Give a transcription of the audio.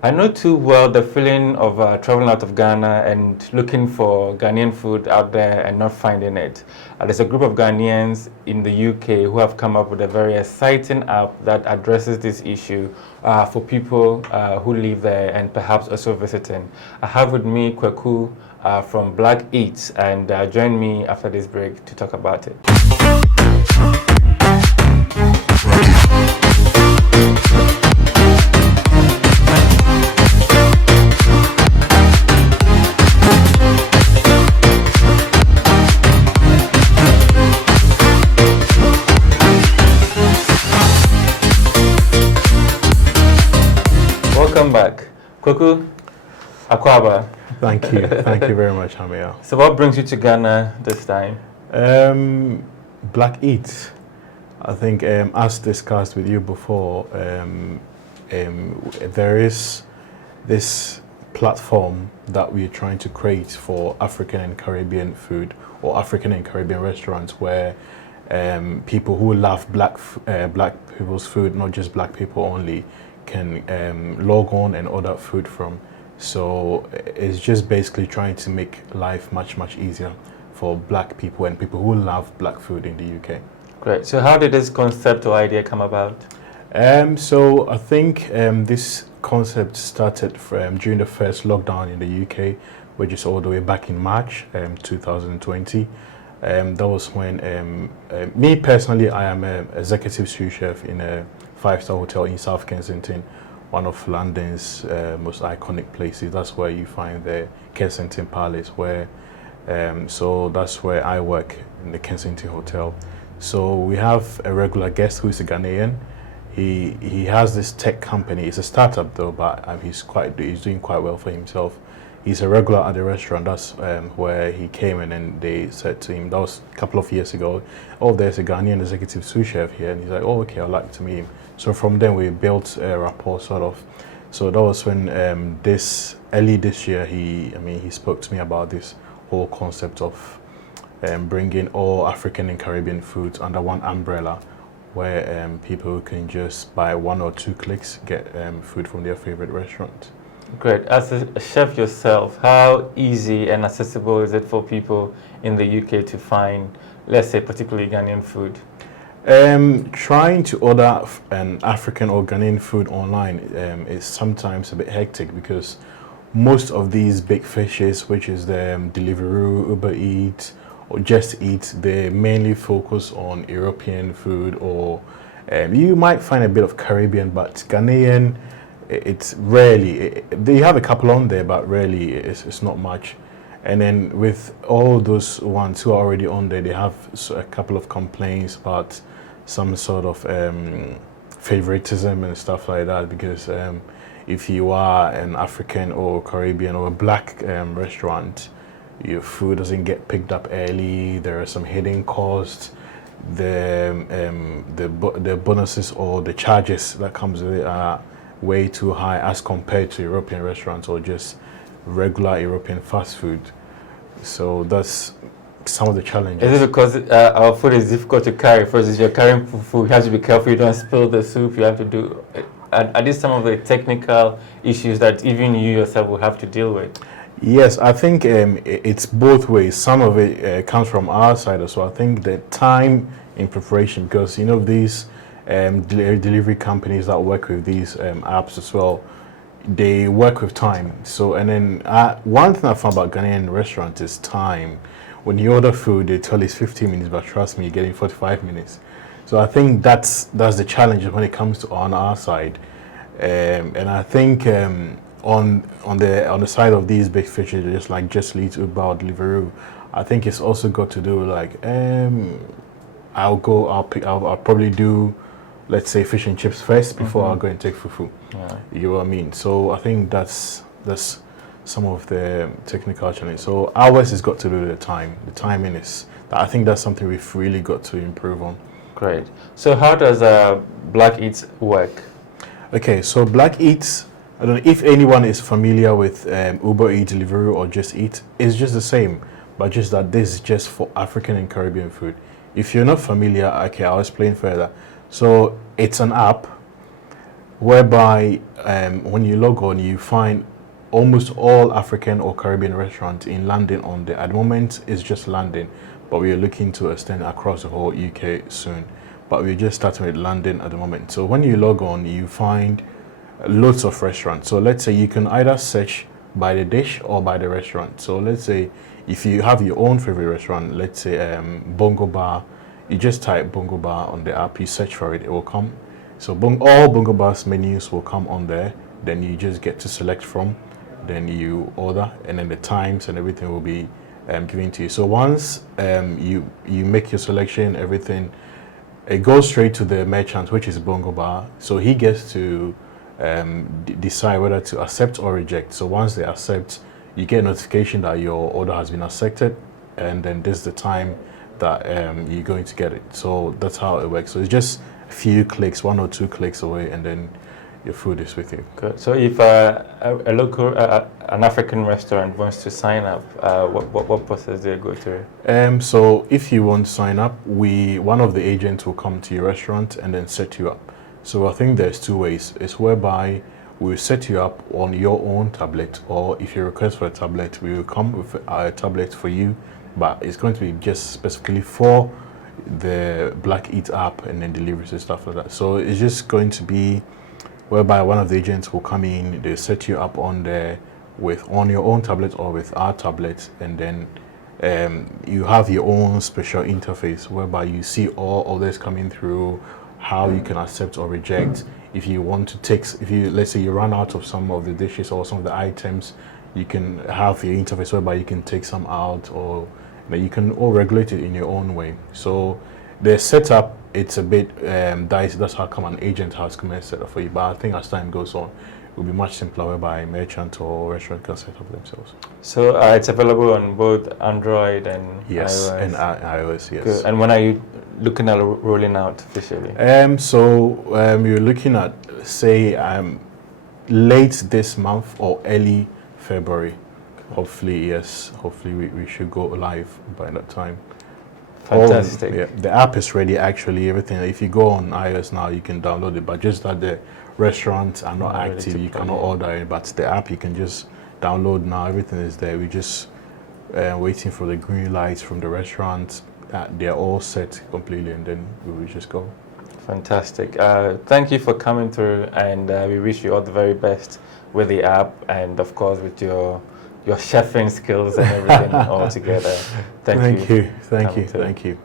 I know too well the feeling of traveling out of Ghana and looking for Ghanaian food out there and not finding it. There's a group of Ghanaians in the UK who have come up with a very exciting app that addresses this issue for people who live there and perhaps also visiting. I have with me Kweku from BlackEats, and join me after this break to talk about it. Welcome back. Kweku Akwaba. Thank you. Thank you very much, Ameyaw. So what brings you to Ghana this time? BlackEats. I think, as discussed with you before, there is this platform that we're trying to create for African and Caribbean food, or African and Caribbean restaurants, where people who love black people's food, not just black people only, can log on and order food from. So it's just basically trying to make life much easier for black people and people who love black food in the UK. Great. So how did this concept or idea come about? So I think this concept started during the first lockdown in the UK, which is all the way back in March 2020. That was when me personally, I am an executive sous chef in a 5-star hotel in South Kensington, one of London's most iconic places. That's where you find the Kensington Palace, where so that's where I work, in the Kensington Hotel. So we have a regular guest who is a Ghanaian. He has this tech company. It's a startup though, but he's doing quite well for himself. He's a regular at the restaurant. That's where he came, and then they said to him, that was a couple of years ago, oh, there's a Ghanaian executive sous chef here. And he's like, oh, okay, I'd like to meet him. So from then we built a rapport, sort of. So that was when early this year, he spoke to me about this whole concept of bringing all African and Caribbean foods under one umbrella, where people can just, by 1 or 2 clicks, get food from their favorite restaurant. Great. As a chef yourself, how easy and accessible is it for people in the UK to find, let's say, particularly Ghanaian food? Trying to order an African or Ghanaian food online is sometimes a bit hectic, because most of these big fishes, which is the Deliveroo, Uber Eats, or Just Eat, they mainly focus on European food, or you might find a bit of Caribbean, but Ghanaian, it's rarely. They have a couple on there, but rarely, it's not much. And then with all those ones who are already on there, they have a couple of complaints about some sort of favoritism and stuff like that, because if you are an African or Caribbean or a black restaurant, your food doesn't get picked up early. There are some hidden costs. The bonuses or the charges that comes with it are way too high as compared to European restaurants or just regular European fast food. So that's some of the challenges. Is it because our food is difficult to carry? First, if you're carrying food, you have to be careful you don't spill the soup. You have to do. Are these some of the technical issues that even you yourself will have to deal with? Yes, I think it's both ways. Some of it comes from our side as well. I think the time in preparation, because these delivery companies that work with these apps as well, they work with time. So, and then one thing I found about Ghanaian restaurants is time. When you order food, they tell you it's 15 minutes, but trust me, you're getting 45 minutes. So I think that's the challenge when it comes to on our side, and I think on the side of these big fishes, just like Just Eat, Uber, or Deliveroo, I think it's also got to do with like I'll probably do, let's say, fish and chips first before I'll go and take fufu. Yeah. You know what I mean? So I think that's some of the technical challenges. So ours has got to do with the time. The timing is, I think that's something we've really got to improve on. Great. So how does BlackEats work? Okay, so BlackEats, I don't know if anyone is familiar with Uber Eats, Deliveroo, or Just Eat. It's just the same, but just that this is just for African and Caribbean food. If you're not familiar, okay, I'll explain further. So it's an app whereby when you log on, you find almost all African or Caribbean restaurants in London on there. At the moment, it's just London, but we are looking to extend across the whole UK soon. But we're just starting with London at the moment. So when you log on, you find loads of restaurants. So let's say you can either search by the dish or by the restaurant. So let's say if you have your own favorite restaurant, let's say Bongo Bar, you just type Bongo Bar on the app, you search for it, it will come. So all Bongo Bar's menus will come on there. Then you just get to select from, then you order, and then the times and everything will be given to you. So once you make your selection, everything, it goes straight to the merchant, which is Bongo Bar. So he gets to decide whether to accept or reject. So once they accept, you get a notification that your order has been accepted, and then this is the time that you're going to get it. So that's how it works. So it's just a few clicks, 1 or 2 clicks away, and then your food is with you. Good. So if a local, an African restaurant wants to sign up, what process do they go through? So if you want to sign up, one of the agents will come to your restaurant and then set you up. So I think there's 2 ways. It's whereby we'll set you up on your own tablet, or if you request for a tablet, we will come with a tablet for you, but it's going to be just specifically for the BlackEats app and then deliveries and stuff like that. So it's just going to be whereby one of the agents will come in, they set you up on there on your own tablet or with our tablets, and then you have your own special interface whereby you see all others coming through, how you can accept or reject. If you want to let's say you run out of some of the dishes or some of the items, you can have your interface whereby you can take some out, or you can all regulate it in your own way. So the setup, it's a bit dicey. That's how come an agent has come and set up for you. But I think as time goes on, it will be much simpler whereby a merchant or restaurant can set up themselves. So it's available on both Android and yes, iOS? And iOS, yes. Good. And when are you looking at rolling out officially? You're looking at, say, late this month or early February. Hopefully, yes. Hopefully, we should go live by that time. Fantastic. Yeah, the app is ready, actually, everything. If you go on iOS now, you can download it, but just that the restaurants are not active, you cannot order it, but the app you can just download now, everything is there. We're just waiting for the green lights from the restaurants. They're all set completely, and then we will just go. Fantastic. Thank you for coming through, and we wish you all the very best with the app, and of course with your chefing skills and everything all together. Thank you. Thank you.